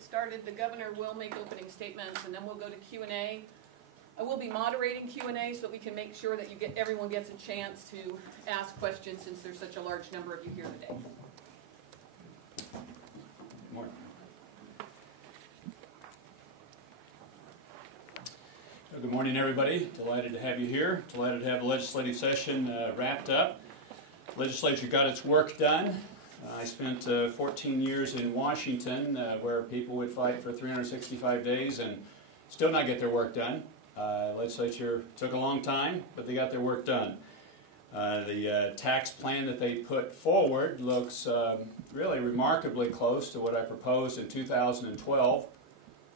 get started. The governor will make opening statements, and then we'll go to Q&A. I will be moderating Q&A so that we can make sure that everyone gets a chance to ask questions since there's such a large number of you here today. Good morning. Good morning, everybody. Delighted to have you here. Delighted to have the legislative session wrapped up. The legislature got its work done. I spent 14 years in Washington where people would fight for 365 days and still not get their work done. Legislature took a long time, but they got their work done. The tax plan that they put forward looks really remarkably close to what I proposed in 2012.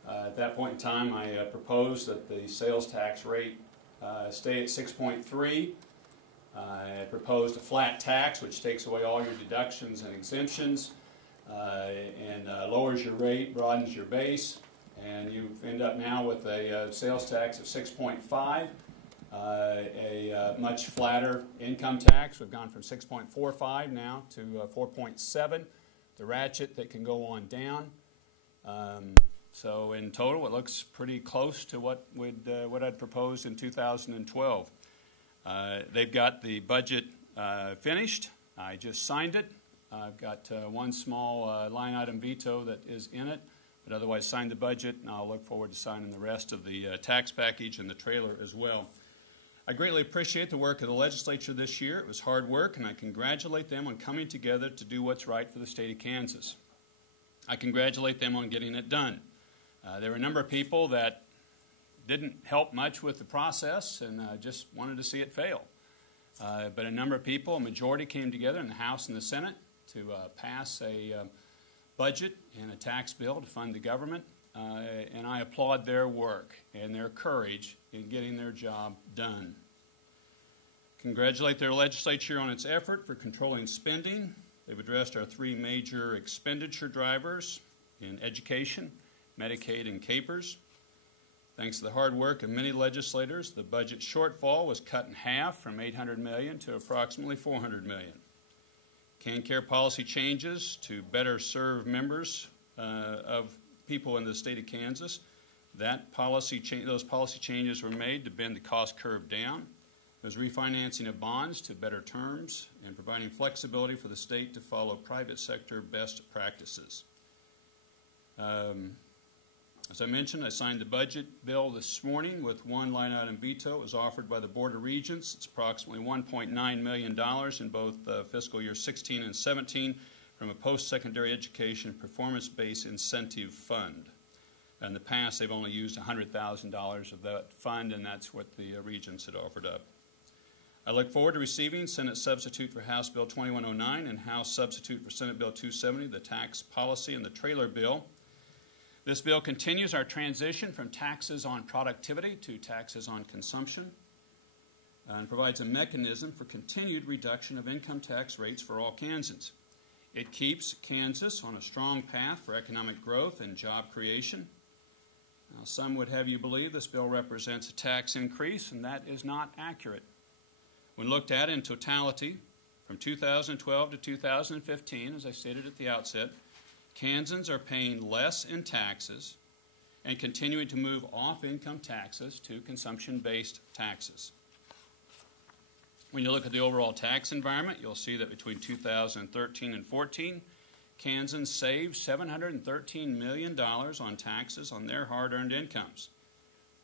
At that point in time, I proposed that the sales tax rate stay at 6.3. I proposed a flat tax, which takes away all your deductions and exemptions and lowers your rate, broadens your base, and you end up now with a sales tax of 6.5, a much flatter income tax. We've gone from 6.45 now to 4.7, the ratchet that can go on down. So in total, it looks pretty close to what I'd proposed in 2012. They've got the budget finished. I just signed it. I've got one small line item veto that is in it, but otherwise signed the budget, and I'll look forward to signing the rest of the tax package and the trailer as well. I greatly appreciate the work of the legislature this year. It was hard work, and I congratulate them on coming together to do what's right for the state of Kansas. I congratulate them on getting it done. There were a number of people that didn't help much with the process and just wanted to see it fail. But a number of people, a majority, came together in the House and the Senate to pass a budget and a tax bill to fund the government. And I applaud their work and their courage in getting their job done. Congratulate their legislature on its effort for controlling spending. They've addressed our three major expenditure drivers in education, Medicaid, and KPERS. Thanks to the hard work of many legislators, the budget shortfall was cut in half from $800 million to approximately $400 million. CanCare policy changes to better serve members of people in the state of Kansas. Those policy changes were made to bend the cost curve down. There's refinancing of bonds to better terms and providing flexibility for the state to follow private sector best practices. As I mentioned, I signed the budget bill this morning with one line item veto. It was offered by the Board of Regents. It's approximately $1.9 million in both fiscal year 16 and 17 from a post-secondary education performance-based incentive fund. In the past, they've only used $100,000 of that fund, and that's what the Regents had offered up. I look forward to receiving Senate substitute for House Bill 2109 and House substitute for Senate Bill 270, the tax policy and the trailer bill. This bill continues our transition from taxes on productivity to taxes on consumption and provides a mechanism for continued reduction of income tax rates for all Kansans. It keeps Kansas on a strong path for economic growth and job creation. Now, some would have you believe this bill represents a tax increase, and that is not accurate. When looked at in totality, from 2012 to 2015, as I stated at the outset, Kansans are paying less in taxes and continuing to move off income taxes to consumption-based taxes. When you look at the overall tax environment, you'll see that between 2013 and 14, Kansans saved $713 million on taxes on their hard-earned incomes.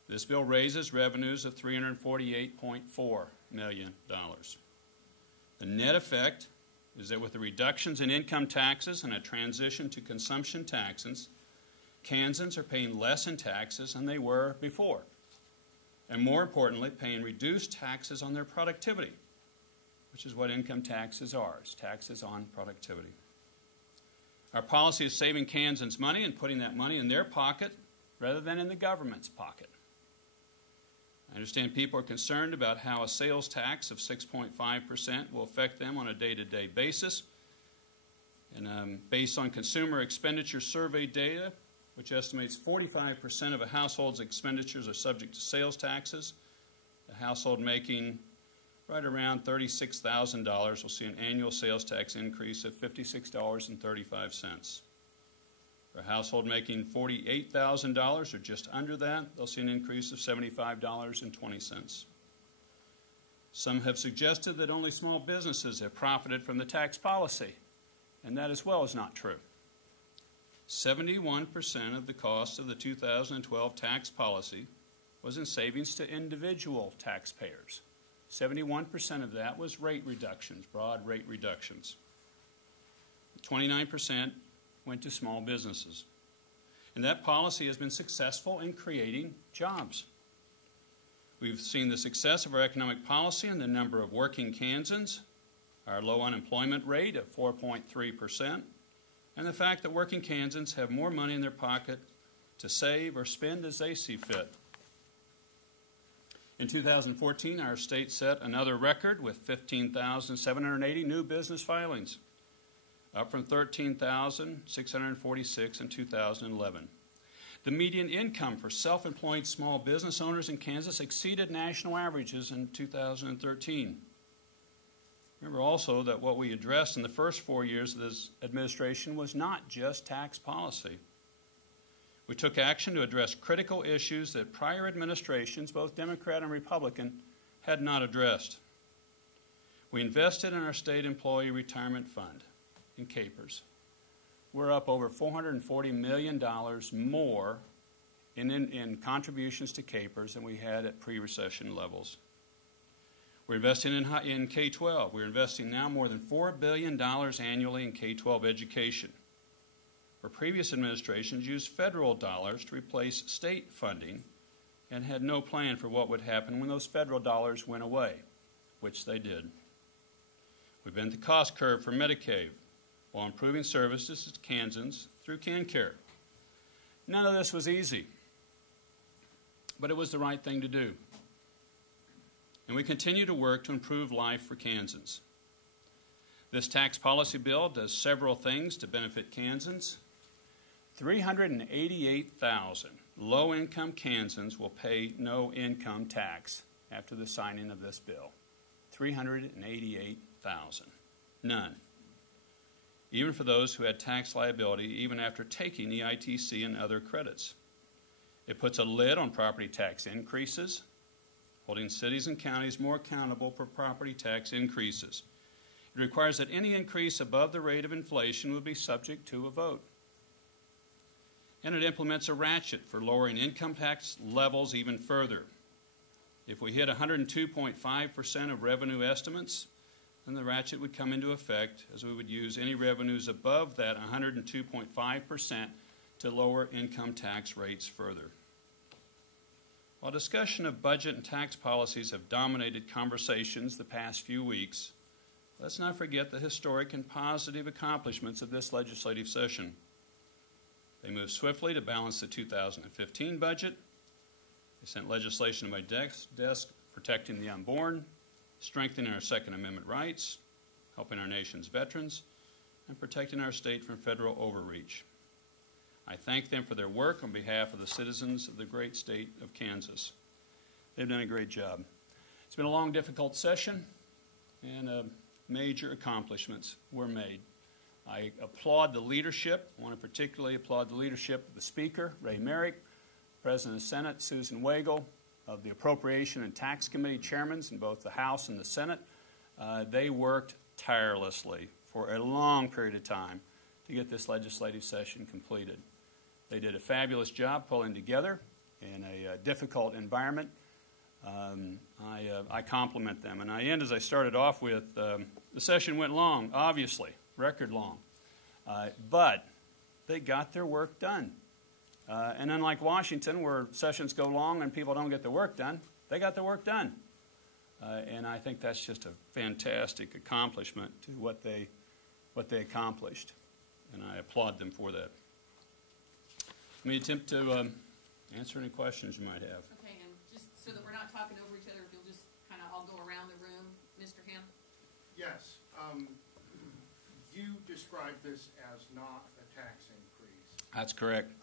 This bill raises revenues of $348.4 million. The net effect is that with the reductions in income taxes and a transition to consumption taxes, Kansans are paying less in taxes than they were before, and more importantly, paying reduced taxes on their productivity, which is what income taxes are. It's taxes on productivity. Our policy is saving Kansans money and putting that money in their pocket rather than in the government's pocket. I understand people are concerned about how a sales tax of 6.5% will affect them on a day-to-day basis. And based on consumer expenditure survey data, which estimates 45% of a household's expenditures are subject to sales taxes, a household making right around $36,000 will see an annual sales tax increase of $56.35. For a household making $48,000 or just under that, they'll see an increase of $75.20. Some have suggested that only small businesses have profited from the tax policy, and that as well is not true. 71% of the cost of the 2012 tax policy was in savings to individual taxpayers. 71% of that was rate reductions, broad rate reductions. 29% went to small businesses. And that policy has been successful in creating jobs. We've seen the success of our economic policy in the number of working Kansans, our low unemployment rate of 4.3%, and the fact that working Kansans have more money in their pocket to save or spend as they see fit. In 2014, our state set another record with 15,780 new business filings, up from 13,646 in 2011. The median income for self-employed small business owners in Kansas exceeded national averages in 2013. Remember also that what we addressed in the first 4 years of this administration was not just tax policy. We took action to address critical issues that prior administrations, both Democrat and Republican, had not addressed. We invested in our state employee retirement fund, in KPERS. We're up over $440 million more in contributions to KPERS than we had at pre-recession levels. We're investing in K-12. We're investing now more than $4 billion annually in K-12 education, where previous administrations used federal dollars to replace state funding and had no plan for what would happen when those federal dollars went away, which they did. We bent the cost curve for Medicaid while improving services to Kansans through KanCare. None of this was easy, but it was the right thing to do. And we continue to work to improve life for Kansans. This tax policy bill does several things to benefit Kansans. 388,000 low-income Kansans will pay no income tax after the signing of this bill. 388,000. None. Even for those who had tax liability even after taking the ITC and other credits. It puts a lid on property tax increases, holding cities and counties more accountable for property tax increases. It requires that any increase above the rate of inflation will be subject to a vote. And it implements a ratchet for lowering income tax levels even further. If we hit 102.5% of revenue estimates, then the ratchet would come into effect as we would use any revenues above that 102.5% to lower income tax rates further. While discussion of budget and tax policies have dominated conversations the past few weeks, let's not forget the historic and positive accomplishments of this legislative session. They moved swiftly to balance the 2015 budget. They sent legislation to my desk protecting the unborn, strengthening our Second Amendment rights, helping our nation's veterans, and protecting our state from federal overreach. I thank them for their work on behalf of the citizens of the great state of Kansas. They've done a great job. It's been a long, difficult session, and major accomplishments were made. I applaud the leadership. I want to particularly applaud the leadership of the Speaker, Ray Merrick, President of the Senate, Susan Wagle, of the Appropriation and Tax Committee chairmen in both the House and the Senate. They worked tirelessly for a long period of time to get this legislative session completed. They did a fabulous job pulling together in a difficult environment. I compliment them. And I end as I started off with, the session went long, obviously, record long. But they got their work done. And unlike Washington, where sessions go long and people don't get their work done, they got their work done. And I think that's just a fantastic accomplishment to what they accomplished. And I applaud them for that. Let me attempt to answer any questions you might have. Okay, and just so that we're not talking over each other, if you'll just kind of all go around the room. Mr. Ham? Yes. You described this as not a tax increase. That's correct.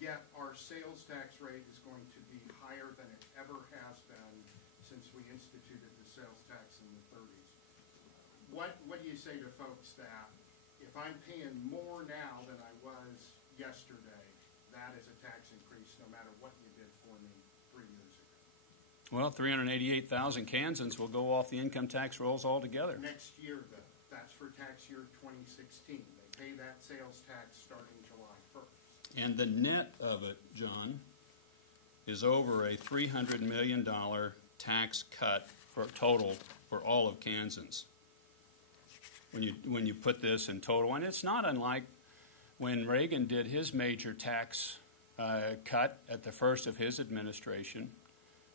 Yet our sales tax rate is going to be higher than it ever has been since we instituted the sales tax in the 30s. What do you say to folks that if I'm paying more now than I was yesterday, that is a tax increase no matter what you did for me 3 years ago. Well, 388,000 Kansans will go off the income tax rolls altogether. Next year, though, that's for tax year 2016. They pay that sales tax starting July 1st. And the net of it, John, is over a $300 million tax cut for total for all of Kansans. When you put this in total, and it's not unlike when Reagan did his major tax cut at the first of his administration.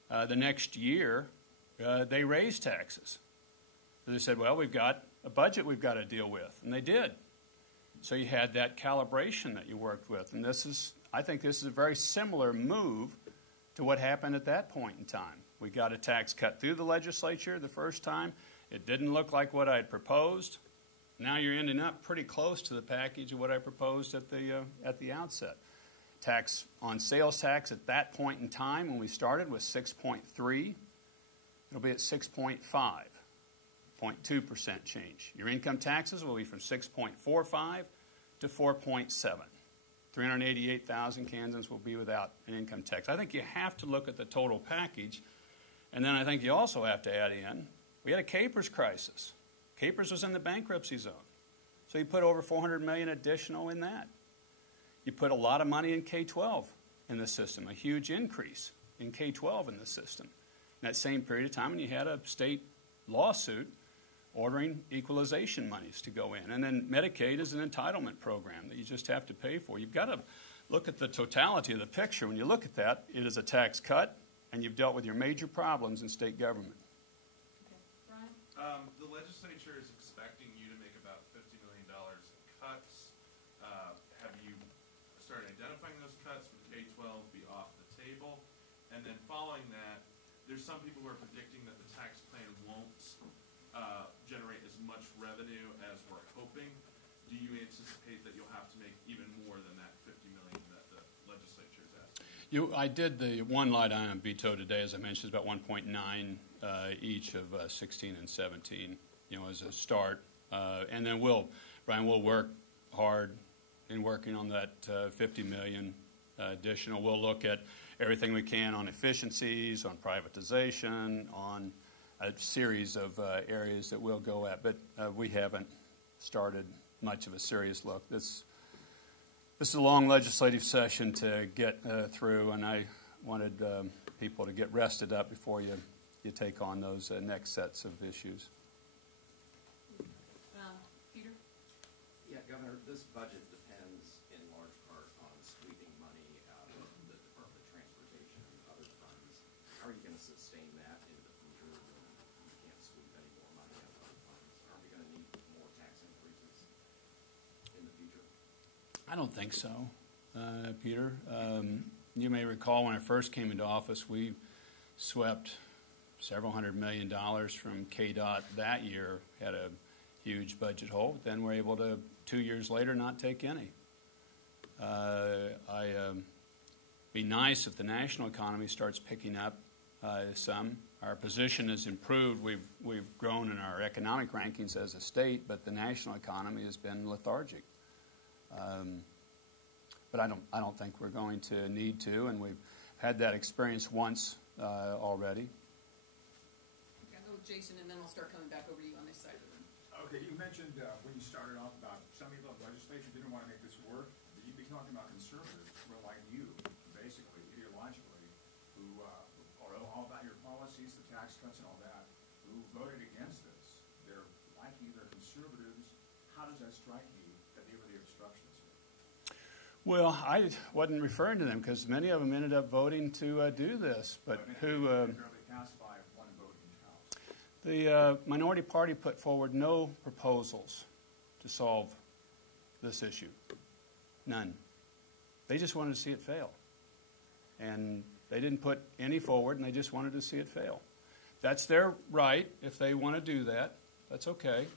The next year, they raised taxes. They said, well, we've got a budget we've got to deal with, and they did. So you had that calibration that you worked with, and I think this is a very similar move to what happened at that point in time. We got a tax cut through the legislature the first time. It didn't look like what I had proposed. Now you're ending up pretty close to the package of what I proposed at the outset. Tax on sales tax at that point in time when we started was 6.3. It'll be at 6.5, 0.2% change. Your income taxes will be from 6.45 to 4.7. 388,000 Kansans will be without an income tax. I think you have to look at the total package, and then I think you also have to add in, we had a Capers crisis. Capers was in the bankruptcy zone. So you put over $400 million additional in that. You put a lot of money in K-12 in the system, a huge increase in K-12 in the system. In that same period of time, and you had a state lawsuit ordering equalization monies to go in. And then Medicaid is an entitlement program that you just have to pay for. You've got to look at the totality of the picture. When you look at that, it is a tax cut, and you've dealt with your major problems in state government. The legislature is expecting you to make about $50 million in cuts. Have you started identifying those cuts? Would K-12 be off the table? And then following that, there's some people who are predicting that the tax plan won't generate as much revenue as we're hoping. Do you anticipate that you'll have to make even more than that $50 million that the legislature is asking? I did the one line item veto today, as I mentioned, is about 1.9 each of 16 and 17, as a start. And then Brian, we'll work hard in working on that $50 million additional. We'll look at everything we can on efficiencies, on privatization, on a series of areas that we'll go at. But we haven't started much of a serious look. This is a long legislative session to get through, and I wanted people to get rested up before you take on those next sets of issues. Peter? Yeah, Governor, this budget depends in large part on sweeping money out of the Department of Transportation and other funds. How are you going to sustain that into the future when you can't sweep any more money out of other funds? Are we going to need more tax increases in the future? I don't think so, Peter. You may recall when I first came into office, we swept several $100 million from KDOT that year, had a huge budget hole. Then we're able to, 2 years later, not take any. Be nice if the national economy starts picking up some. Our position has improved. We've grown in our economic rankings as a state, but the national economy has been lethargic. But I don't think we're going to need to, and we've had that experience once already. Okay, I'll go with Jason, and then I'll start coming back over to you on this side of the room. Okay, you mentioned when you started off about some people in the legislature didn't want to make this work. You'd be talking about conservatives, well, like you, basically, ideologically, who are all about your policies, the tax cuts and all that, who voted against this. They're liking their conservatives. How does that strike you that they were the obstructionists? Well, I wasn't referring to them because many of them ended up voting to do this. But who? Passed by one vote in the House. The minority party put forward no proposals to solve this issue. None. They just wanted to see it fail. And they didn't put any forward, and they just wanted to see it fail. That's their right. If they want to do that, that's okay.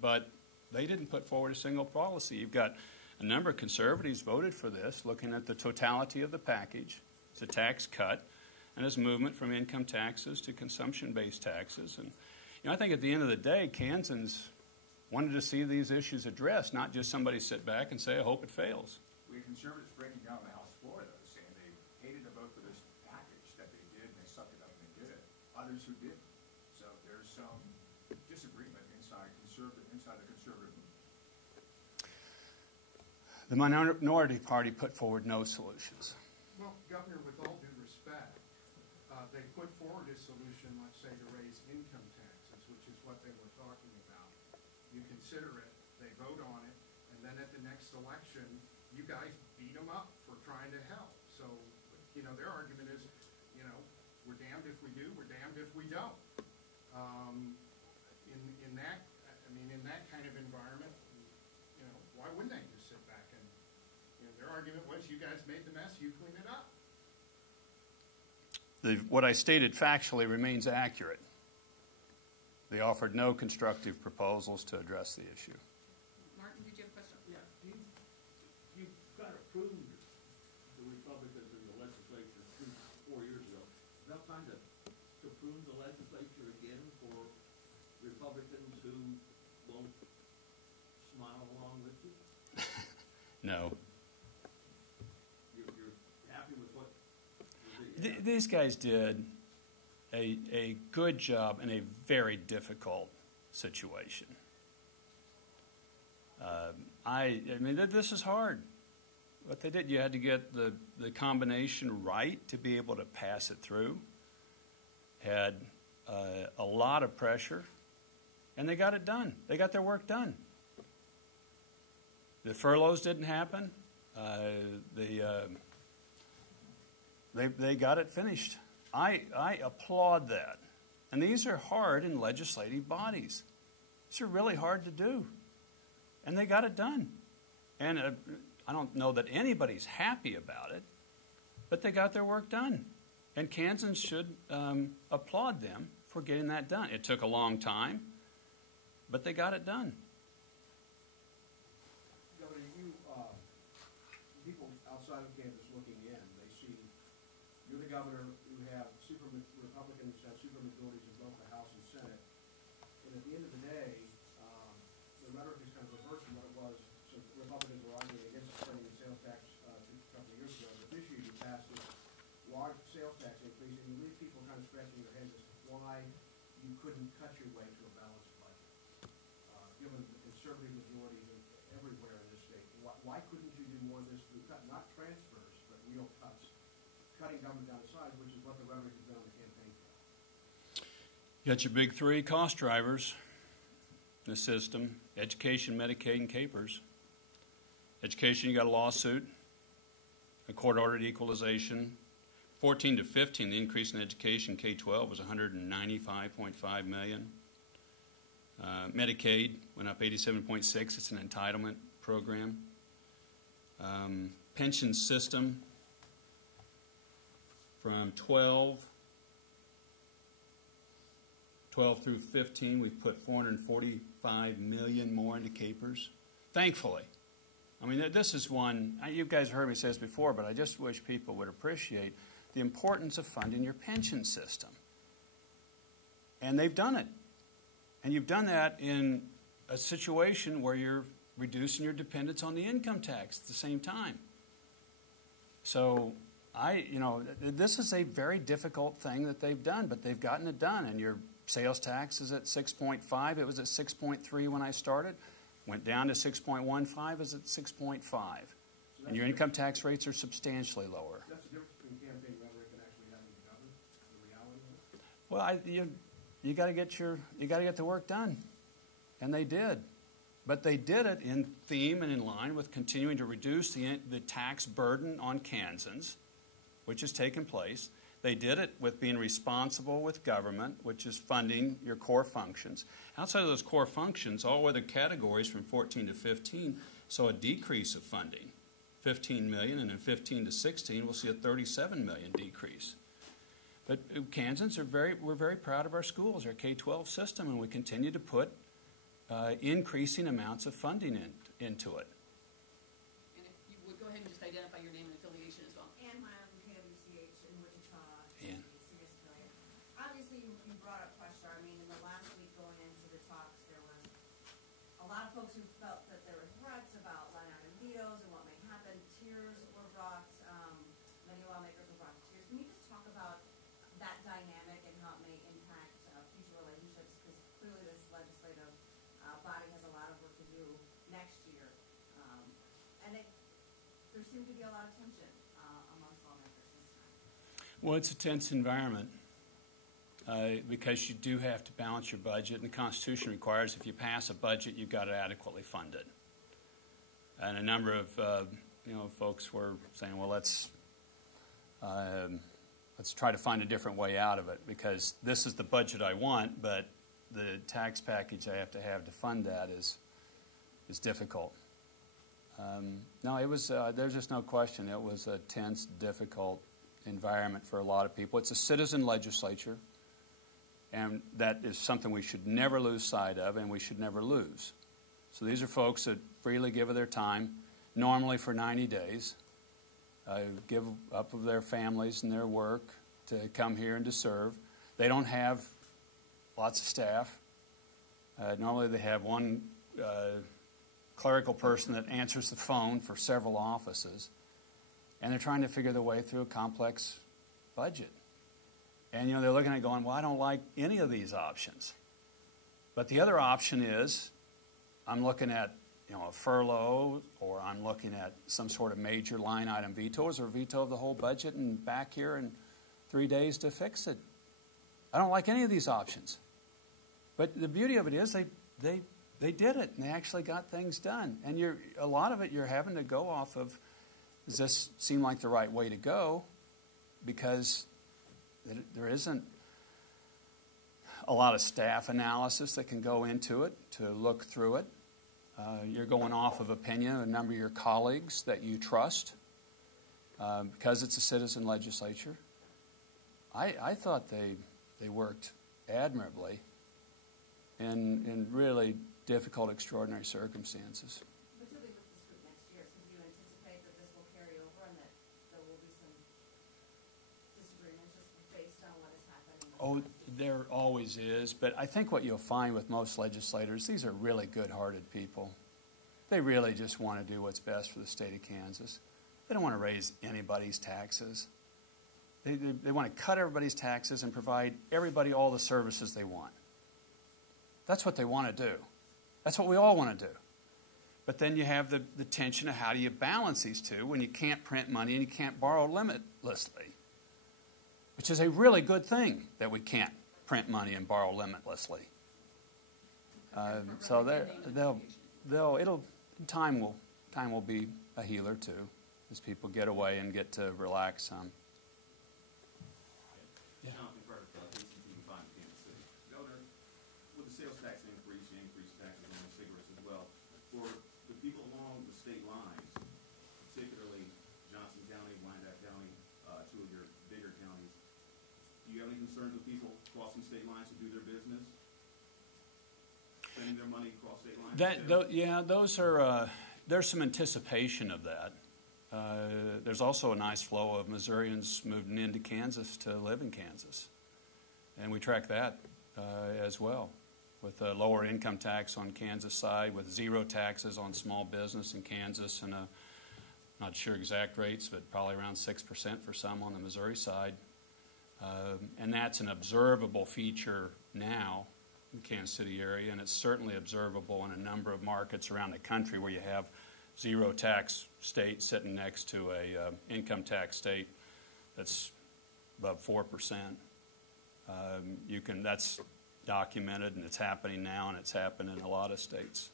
But they didn't put forward a single policy. You've got a number of conservatives voted for this, looking at the totality of the package. It's a tax cut, and it's movement from income taxes to consumption-based taxes. And I think at the end of the day, Kansans wanted to see these issues addressed, not just somebody sit back and say, I hope it fails. We had conservatives breaking down the House floor, though, saying they hated to vote for this package, that they did, and they sucked it up and they did it. Others who didn't. So there's some disagreement inside the conservative movement. The minority party put forward no solutions. Well, Governor, with all due respect, they put forward a solution, let's say, to raise income taxes, which is what they were talking about. You consider it, they vote on it, and then at the next election, you guys beat them up for trying to help. So, you know, their argument is, you know, we're damned if we do, we're damned if we don't. In that kind of environment, you know, why wouldn't they just sit back and, you know, their argument was, you guys made the mess, you clean it up. What I stated factually remains accurate. They offered no constructive proposals to address the issue. Martin, did you have a question? Yeah, you got approved the Republicans in the legislature 4 years ago. Is that time to prune the legislature again for Republicans who won't smile along with you? No. You're happy with what you did? These guys did a good job in a very difficult situation. I mean, this is hard. What they did, you had to get the combination right to be able to pass it through. Had a lot of pressure, and they got it done. They got their work done. The furloughs didn't happen. They got it finished. I applaud that. And these are hard in legislative bodies. These are really hard to do. And they got it done. And I don't know that anybody's happy about it, but they got their work done. And Kansans should applaud them for getting that done. It took a long time, but they got it done. Governor, people outside of Kansas looking in, they see you're the governor who have Republicans have supermajorities in both the House and Senate. And at the end of the day, the rhetoric is kind of reversed from what it was. So Republicans were arguing against spreading the sales tax a couple of years ago. But this year you passed this large sales tax increase, and you leave people kind of scratching their heads as to why you couldn't cut your way to a balanced budget. Given the conservative majorities everywhere in this state, why couldn't you do more of this through not transfers, but real cuts? Cutting government down to size, which is what the rhetoric has been on the campaign trail. You got your big three cost drivers in the system: education, Medicaid, and capers. Education, you got a lawsuit, a court-ordered equalization. 14 to 15, the increase in education, K-12, was $195.5 million. Medicaid went up 87.6. It's an entitlement program. Pension system, from 12 through 15, we've put $445 million more into capers. Thankfully. I mean, this is one, you guys heard me say this before, but I just wish people would appreciate the importance of funding your pension system. And they've done it. And you've done that in a situation where you're reducing your dependence on the income tax at the same time. So this is a very difficult thing that they've done, but they've gotten it done. And your sales tax is at 6.5. It was at 6.3 when I started. Went down to 6.15. Is at 6.5. And your income tax rates are substantially lower. That's the difference between campaign rhetoric and actually having the government, the reality of it. Well, you got to get the work done, and they did. But they did it in theme and in line with continuing to reduce the tax burden on Kansans, which has taken place. They did it with being responsible with government, which is funding your core functions. Outside of those core functions, all other categories from 14 to 15 saw a decrease of funding, $15 million, and in 15 to 16 we'll see a $37 million decrease. But Kansans we're very proud of our schools, our K-12 system, and we continue to put increasing amounts of funding into it. And if you would go ahead and just identify your name and affiliation as well. And my KWCH in Wichita. Ann. Obviously, you brought up pressure. I mean, in the last week going into the talks, there was a of folks who felt that there were threats about line item vetoes and what may happen. Tears were brought, many lawmakers were brought to tears. Can you just talk about that dynamic and how it may impact future relationships? Because clearly this legislative body has a lot of work to do next year. And there seemed to be a lot of tension amongst lawmakers this time. Well, it's a tense environment because you do have to balance your budget, and the Constitution requires if you pass a budget, you've got to adequately fund it. And a number of folks were saying, well, let's try to find a different way out of it because this is the budget I want, but the tax package I have to fund that is difficult. No, it was. There's just no question. It was a tense, difficult environment for a lot of people. It's a citizen legislature, and that is something we should never lose sight of, and we should never lose. So these are folks that freely give of their time, normally for 90 days, give up of their families and their work to come here and to serve. They don't have lots of staff. Normally they have one clerical person that answers the phone for several offices, and they're trying to figure their way through a complex budget. And, they're looking at it going, well, I don't like any of these options. But the other option is I'm looking at, a furlough, or I'm looking at some sort of major line item vetoes or veto of the whole budget and back here in 3 days to fix it. I don't like any of these options. But the beauty of it is they did it, and they actually got things done. And a lot of it you're having to go off of, does this seem like the right way to go? Because there isn't a lot of staff analysis that can go into it to look through it. You're going off of opinion of a number of your colleagues that you trust because it's a citizen legislature. I thought they worked admirably in really difficult, extraordinary circumstances. But you'll be with this group next year, so do you anticipate that this will carry over and that there will be some disagreements just based on what has happened? Oh, there always is, but I think what you'll find with most legislators, these are really good-hearted people. They really just want to do what's best for the state of Kansas. They don't want to raise anybody's taxes. They want to cut everybody's taxes and provide everybody all the services they want. That's what they want to do. That's what we all want to do. But then you have the tension of how do you balance these two when you can't print money and you can't borrow limitlessly, which is a really good thing that we can't print money and borrow limitlessly. So time will be a healer too, as people get away and get to relax some. Yeah. Jonathan Carter, Kansas City. Governor, with the sales tax increase, you increased taxes on the cigarettes as well. For the people along the state lines, particularly Johnson County, Wyandotte County, two of your bigger counties, do you have any concerns with people crossing state lines to do their business? Spending their money across state lines? Those are. There's some anticipation of that. There's also a nice flow of Missourians moving into Kansas to live in Kansas, and we track that as well, with a lower income tax on Kansas side, with zero taxes on small business in Kansas, and not sure exact rates, but probably around 6% for some on the Missouri side. And that's an observable feature now in the Kansas City area, and it's certainly observable in a number of markets around the country where you have zero tax state sitting next to a income tax state that's above 4%. That's documented, and it's happening now, and it's happened in a lot of states.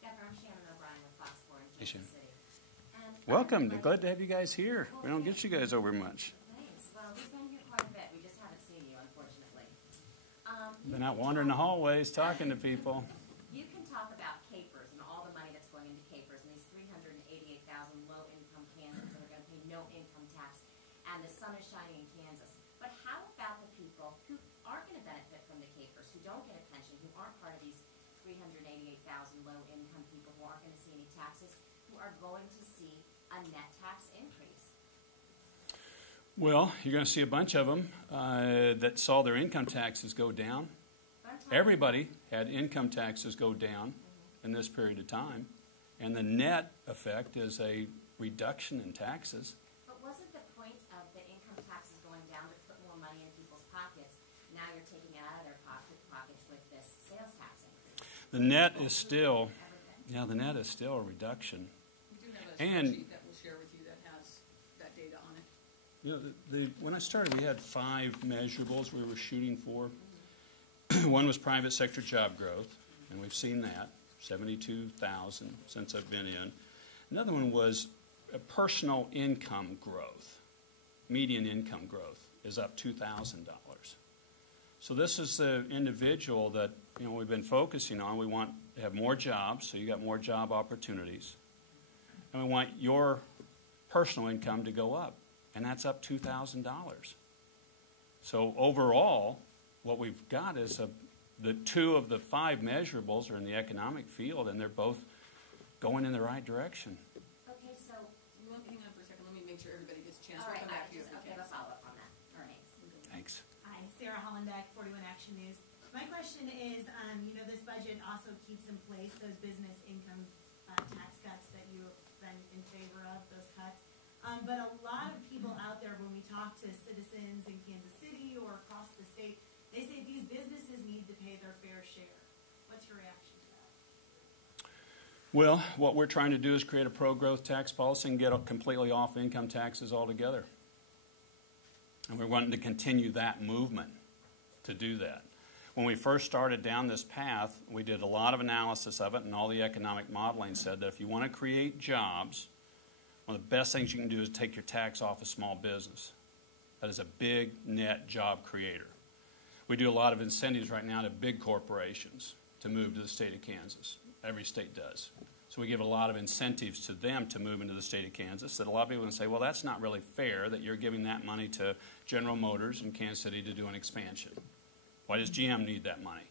Governor, I'm Shannon O'Brien with Fox 4 in Kansas City. And Welcome. Glad to have you guys here. We don't get you guys over much. Thanks. Well, we've been here quite a bit. We just haven't seen you, unfortunately. Been out wandering the hallways talking to people. You can talk about capers and all the money that's going into capers and these 388,000 low-income Kansans that are going to pay no income tax, and the sun is shining in Kansas. But how about the people who aren't going to benefit from the capers, who don't get a pension, who aren't part of these 388,000 low-income people, who aren't going to see any taxes, who are going to see a net tax increase? Well, you're going to see a bunch of them that saw their income taxes go down. But I'm everybody had income taxes go down in this period of time, and the net effect is a reduction in taxes. But wasn't the point of the income taxes going down to put more money in people's pockets? Now you're taking it out of their pockets with this sales tax increase. The net is still, the net is still a reduction. We do have a And- spreadsheet that we'll share with you that has that data on it. When I started, we had 5 measurables we were shooting for. One was private sector job growth, and we've seen that, 72,000 since I've been in. Another one was personal income growth. Median income growth is up $2,000. So this is the individual that we've been focusing on. We want to have more jobs, so you got more job opportunities. And we want your personal income to go up, and that's up $2,000. So overall, what we've got is the 2 of the 5 measurables are in the economic field, and they're both going in the right direction. Okay, so, Hang on for a second. Let me make sure everybody gets a chance. all We'll right, come back to you if we okay, can. let's follow up on that. All right. Thanks. Hi, Sarah Hollenbeck, 41 Action News. My question is, this budget also keeps in place those business income tax cuts that you've been in favor of, those cuts. But a lot of people out there, when we talk to citizens in Kansas City or across the state, they say these businesses need to pay their fair share. What's your reaction to that? Well, what we're trying to do is create a pro-growth tax policy and get completely off income taxes altogether. And we're wanting to continue that movement to do that. When we first started down this path, we did a lot of analysis of it, and all the economic modeling said that if you want to create jobs, one of the best things you can do is take your tax off a small business. That is a big net job creator. We do a lot of incentives right now to big corporations to move to the state of Kansas. Every state does. So we give a lot of incentives to them to move into the state of Kansas that a lot of people can say, well, that's not really fair that you're giving that money to General Motors in Kansas City to do an expansion. Why does GM need that money?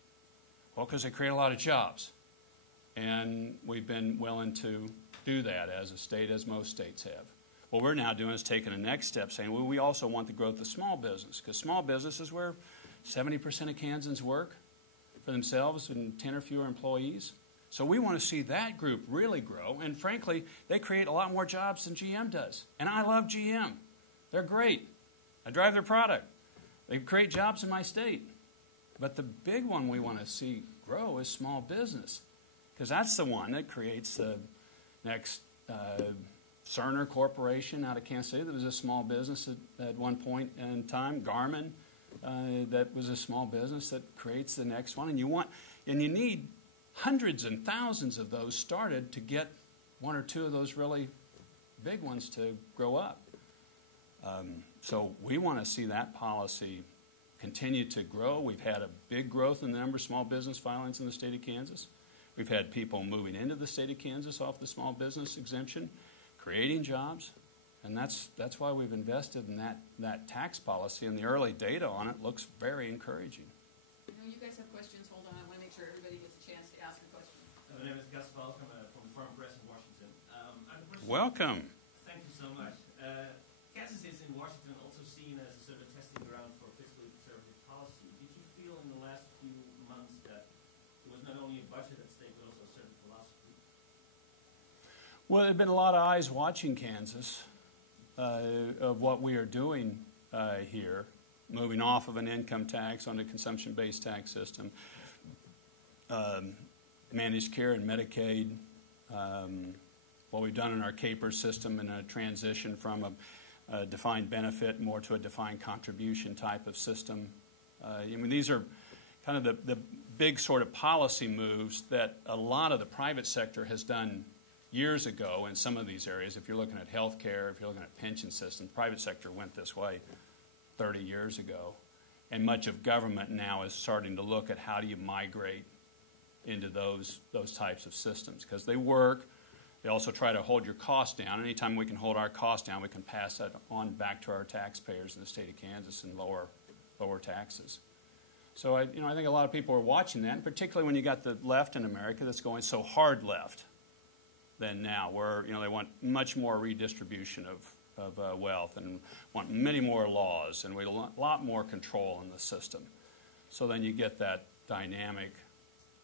Well, because they create a lot of jobs. And we've been willing to do that as a state, as most states have. What we're now doing is taking a next step, saying, well, we also want the growth of small business, because small business is where 70% of Kansans work for themselves and 10 or fewer employees. So we want to see that group really grow. And frankly, they create a lot more jobs than GM does. And I love GM. They're great. I drive their product. They create jobs in my state. But the big one we want to see grow is small business, because that's the one that creates the next Cerner Corporation out of Kansas City that was a small business at one point in time. Garmin, that was a small business that creates the next one. And you need hundreds and thousands of those started to get 1 or 2 of those really big ones to grow up. So we want to see that policy continue to grow. We've had a big growth in the number of small business filings in the state of Kansas. We've had people moving into the state of Kansas off the small business exemption, creating jobs, and that's why we've invested in that tax policy, and the early data on it looks very encouraging. You guys have questions. Hold on. I want to make sure everybody gets a chance to ask a question. My name is Gus Falcom from Farm Press in Washington. I have a question. Welcome. Thank you so much. Kansas is in Washington also seen as a sort of testing ground for fiscally conservative policy. Did you feel in the last few months that it was not only a budget at stake, but also a certain philosophy? Well, there have been a lot of eyes watching Kansas of what we are doing here, moving off of an income tax on a consumption-based tax system, managed care and Medicaid, what we've done in our CAPER system in a transition from a defined benefit more to a defined contribution type of system. These are kind of the big sort of policy moves that a lot of the private sector has done years ago in some of these areas. If you're looking at health care, if you're looking at pension systems, the private sector went this way 30 years ago. And much of government now is starting to look at how do you migrate into those types of systems, because they work. They also try to hold your costs down. Anytime we can hold our costs down, we can pass that on back to our taxpayers in the state of Kansas and lower taxes. So I think a lot of people are watching that, and particularly when you got the left in America that's going so hard left than now, where they want much more redistribution of wealth and want many more laws and we a lot more control in the system. So then you get that dynamic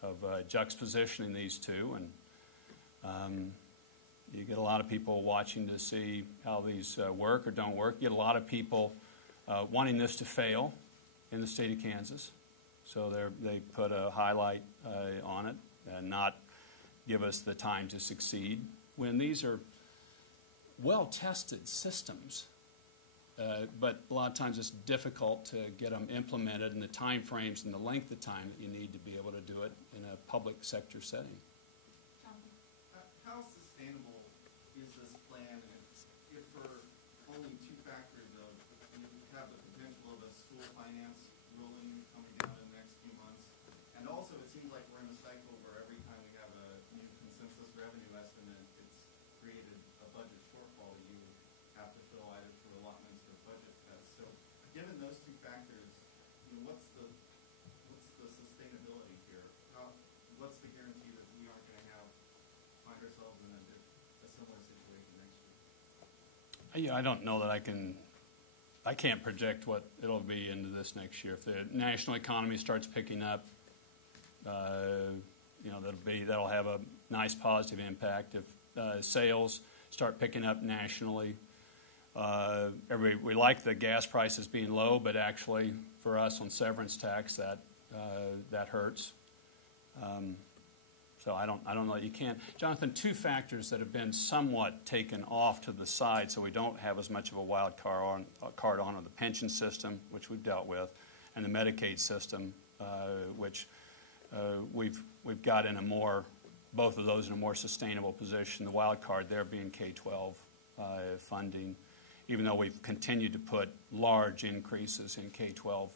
of juxtapositioning these two, and you get a lot of people watching to see how these work or don't work. You get a lot of people wanting this to fail in the state of Kansas, so they put a highlight on it and not give us the time to succeed when these are well-tested systems. But a lot of times it's difficult to get them implemented in the time frames and the length of time that you need to be able to do it in a public sector setting. How sustainable is this plan if for only two factors of you have the potential of a school finance ruling coming down in the next few months, and also it seems like we're in a cycle where every time we have a new consensus revenue estimate, it's created a budget shortfall that you have to fill either through allotments or budget cuts. So given those two factors, what's the sustainability here? What's the guarantee that we aren't going to find ourselves in a similar situation next year? I don't know that I can't project what it'll be into this next year. If the national economy starts picking up, that'll have a nice positive impact. If sales start picking up nationally, we like the gas prices being low, but actually for us on severance tax that hurts. So I don't know. You can't, Jonathan. Two factors that have been somewhat taken off to the side, so we don't have as much of a wild card on the pension system, which we've dealt with, and the Medicaid system, which we've got in both of those in a more sustainable position. The wild card there being K-12 funding, even though we've continued to put large increases in K-12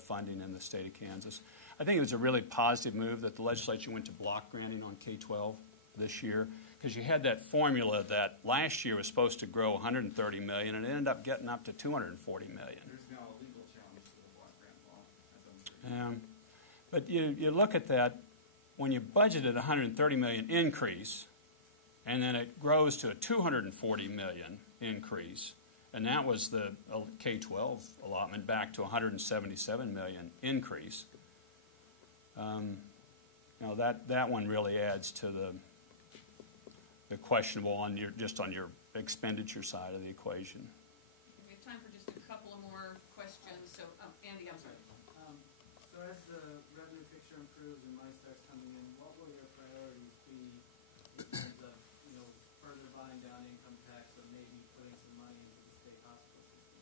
funding in the state of Kansas. I think it was a really positive move that the legislature went to block granting on K-12 this year, because you had that formula that last year was supposed to grow $130 million, and it ended up getting up to $240 million. There's now a legal challenge to the block grant law, as I'm sure. But you look at that, when you budgeted a $130 million increase, and then it grows to a $240 million increase, and that was the K-12 allotment back to $177 million increase. That one really adds to the questionable on your expenditure side of the equation. We have time for just a couple of more questions. So, Andy, I'm sorry. So as the revenue picture improves and money starts coming in, what will your priorities be in terms of, further buying down income tax and maybe putting some money into the state hospital system?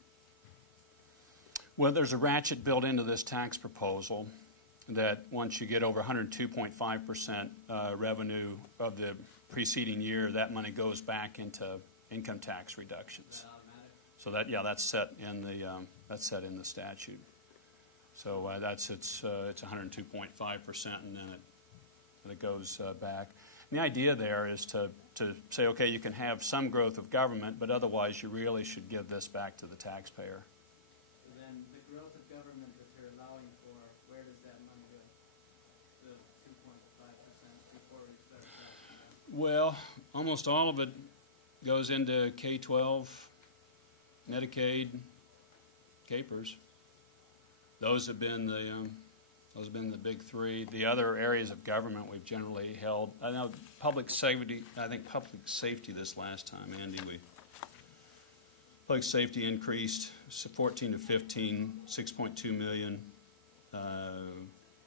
Well, there's a ratchet built into this tax proposal that once you get over 102.5% revenue of the preceding year, that money goes back into income tax reductions. Is that automatic? So that's set in the statute. So it's 102.5%, and then it goes back. And the idea there is to say, okay, you can have some growth of government, but otherwise you really should give this back to the taxpayer. So then the growth of government that they're allowing for, where does that money go? The 2.5% before we start taxing them? Well, almost all of it goes into K-12, Medicaid, capers. Those have been the big three. The other areas of government we've generally held. I know public safety. I think public safety this last time, Andy, public safety increased 14 to 15, 6.2 million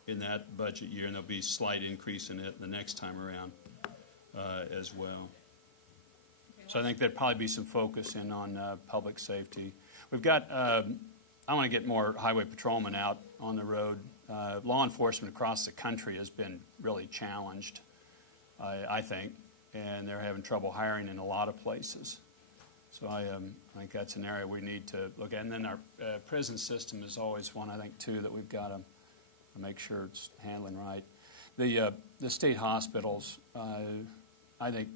in that budget year, and there'll be a slight increase in it the next time around as well. So I think there'd probably be some focus in on public safety. We've got. I want to get more highway patrolmen out on the road. Law enforcement across the country has been really challenged, I think, and they're having trouble hiring in a lot of places. So I think that's an area we need to look at. And then our prison system is always one, I think, too, that we've got to make sure it's handling right. The state hospitals, I think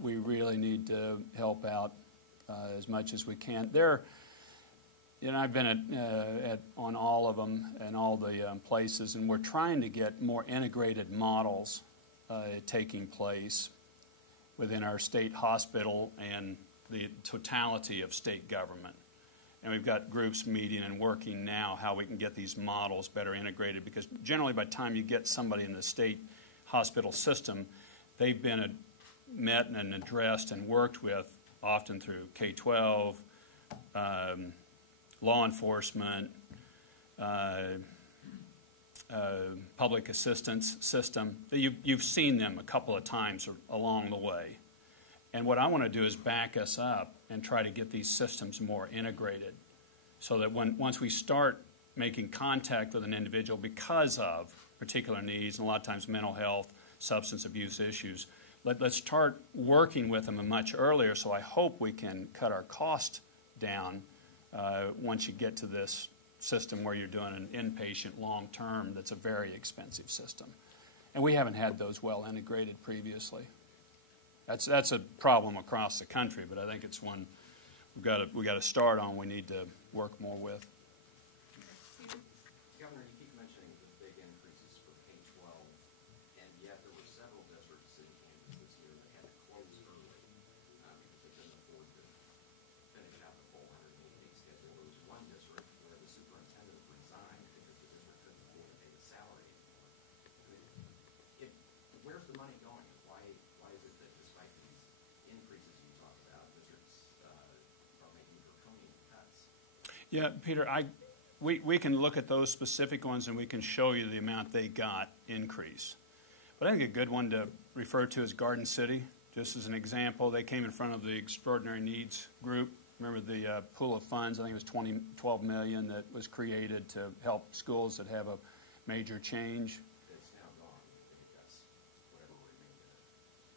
we really need to help out as much as we can. I've been on all of them and all the places, and we're trying to get more integrated models taking place within our state hospital and the totality of state government. And we've got groups meeting and working now how we can get these models better integrated, because generally by the time you get somebody in the state hospital system, they've been met and addressed and worked with often through K-12, law enforcement, public assistance system. You've seen them a couple of times along the way. And what I want to do is back us up and try to get these systems more integrated so that once we start making contact with an individual because of particular needs, and a lot of times mental health, substance abuse issues, let's start working with them much earlier, so I hope we can cut our cost down once you get to this system where you're doing an inpatient long-term that's a very expensive system. And we haven't had those well integrated previously. That's a problem across the country, but I think it's one we've got to start on. We need to work more with. Governor, you keep mentioning the big increases for K-12, and yet there were several districts in Kansas this year that had to close early because they couldn't afford to finish out the full 180-day schedule. There was one district where the superintendent resigned because the district couldn't afford to pay the salary anymore. I mean, where's the money going? Why is it that despite these increases you talk about, districts are making draconian cuts? Yeah, Peter, we can look at those specific ones and we can show you the amount they got increase. But I think a good one to refer to is Garden City. Just as an example, they came in front of the Extraordinary Needs Group. Remember the pool of funds, I think it was $12 million that was created to help schools that have a major change. It's now gone. I think that's whatever remained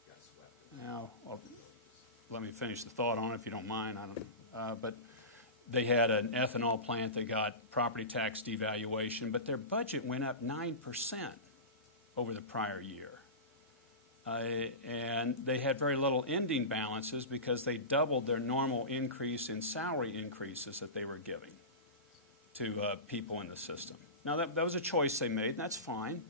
got swept. Now, let me finish the thought on it if you don't mind. But they had an ethanol plant that got property tax devaluation, but their budget went up 9% over the prior year. And they had very little ending balances because they doubled their normal increase in salary increases that they were giving to people in the system. Now, that was a choice they made, and that's fine.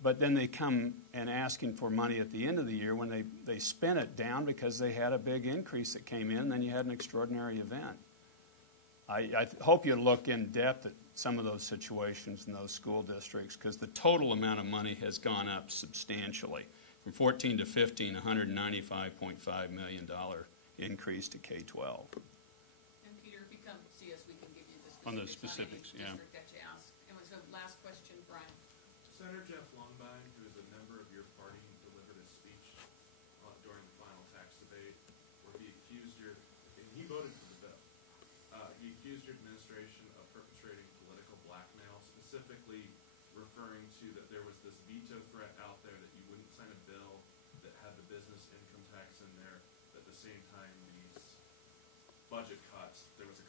But then they come and asking for money at the end of the year when they spent it down because they had a big increase that came in, and then you had an extraordinary event. I hope you look in depth at some of those situations in those school districts, because the total amount of money has gone up substantially. From 14 to 15, $195.5 million increase to K-12. And Peter, if you come see us, we can give you the specifics On the specifics, on any yeah. district that you asked. And was the last question, Brian? Senator Jeff Longbein, who is a member of your party, delivered a speech during the final tax debate where he accused and he voted for the bill. He accused your administration of perpetrating political blackmail, specifically referring to that there was this veto threat out there that you wouldn't sign a bill that had the business income tax in there. At the same time, these budget cuts, there was a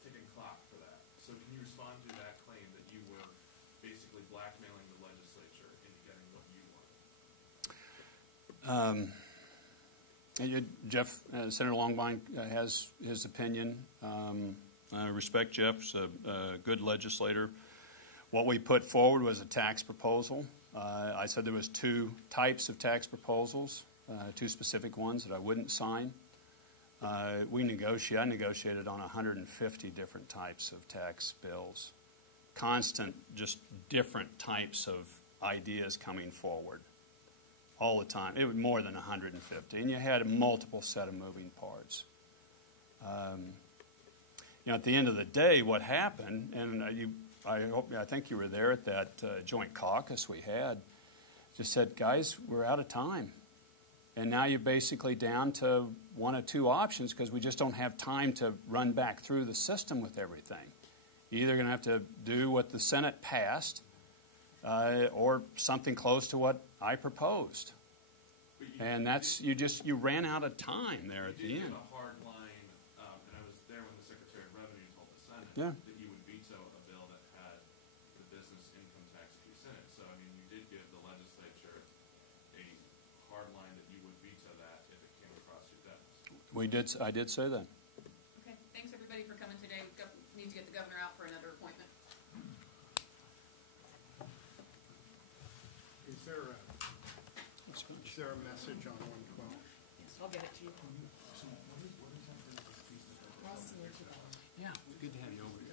ticking clock for that. So can you respond to that claim that you were basically blackmailing the legislature into getting what you wanted? Jeff, Senator Longbein has his opinion. I respect Jeff's a good legislator. What we put forward was a tax proposal. I said there was two types of tax proposals, two specific ones that I wouldn't sign. I negotiated on 150 different types of tax bills. Constant, just different types of ideas coming forward all the time. It was more than 150, and you had a multiple set of moving parts. At the end of the day, what happened, and I think you were there at that joint caucus we had, just said, guys, we're out of time. And now you're basically down to one of two options because we just don't have time to run back through the system with everything. You're either going to have to do what the Senate passed or something close to what I proposed. And that's, you ran out of time there at the end. You did give a hard line, and I was there when the Secretary of Revenue told the Senate that you would veto a bill that had the business income tax piece in it. So, I mean, you did give the legislature a hard line that you would veto that if it came across your desk. I did say that. Okay, thanks everybody for coming today. We need to get the governor out for another appointment. Is there a message on 112? Yes, I'll get it to you. see you today. Yeah, it's good to have you over